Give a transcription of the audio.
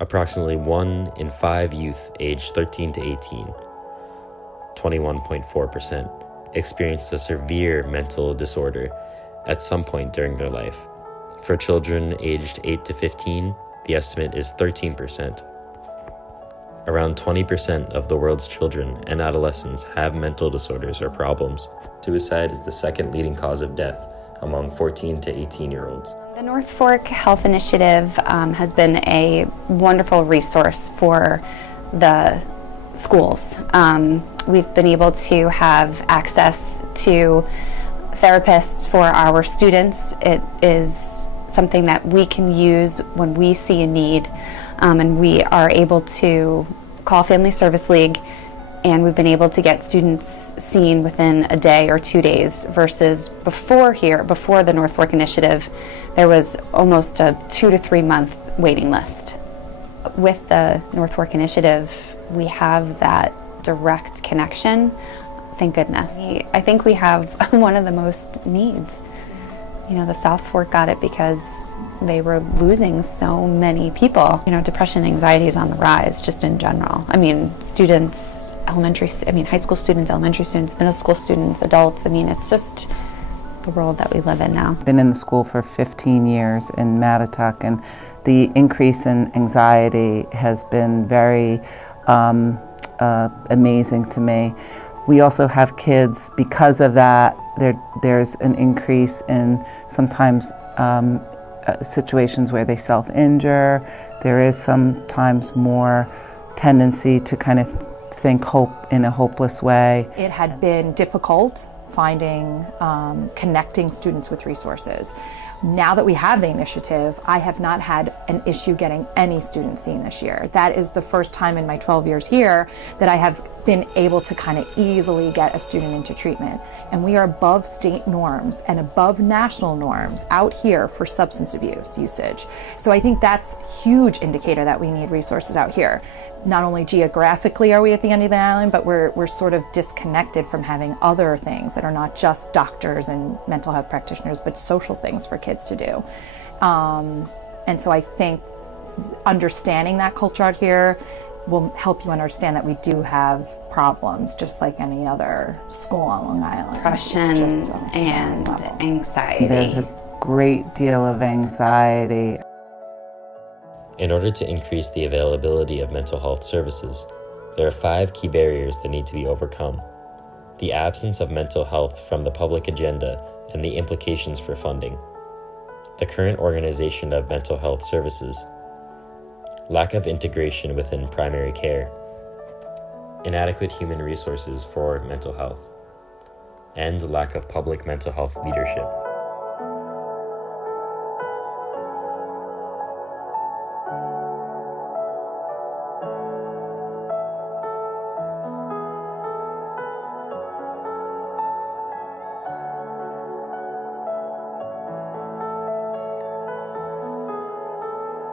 Approximately 1 in 5 youth aged 13 to 18, 21.4%, experience a severe mental disorder at some point during their life. For children aged 8 to 15, the estimate is 13%. Around 20% of the world's children and adolescents have mental disorders or problems. Suicide is the second leading cause of death among 14 to 18-year-olds. The North Fork Health Initiative has been a wonderful resource for the schools. We've been able to have access to therapists for our students. It is something that we can use when we see a need, and we are able to call Family Service League, and we've been able to get students seen within a day or 2 days versus before the North Fork Initiative, there was almost a 2 to 3 month waiting list. With the North Fork Initiative, we have that direct connection. Thank goodness. I think we have one of the most needs. You know, the South Fork got it because they were losing so many people. You know, depression and anxiety is on the rise just in general. I mean, high school students, elementary students, middle school students, adults. I mean, it's just the world that we live in now. I've been in the school for 15 years in Mattituck, and the increase in anxiety has been very amazing to me. We also have kids, because of that, there's an increase in sometimes situations where they self-injure. There is sometimes more tendency to kind of think hope in a hopeless way. It had been difficult finding, connecting students with resources. Now that we have the initiative, I have not had an issue getting any students seen this year. That is the first time in my 12 years here that I have been able to kind of easily get a student into treatment. And we are above state norms and above national norms out here for substance abuse usage. So I think that's a huge indicator that we need resources out here. Not only geographically are we at the end of the island, but we're sort of disconnected from having other things that are not just doctors and mental health practitioners, but social things for kids to do. And so I think understanding that culture out here will help you understand that we do have problems just like any other school on Long Island. Depression and anxiety. There's a great deal of anxiety. In order to increase the availability of mental health services, there are 5 key barriers that need to be overcome. The absence of mental health from the public agenda and the implications for funding. The current organization of mental health services. Lack of integration within primary care. Inadequate human resources for mental health. And lack of public mental health leadership.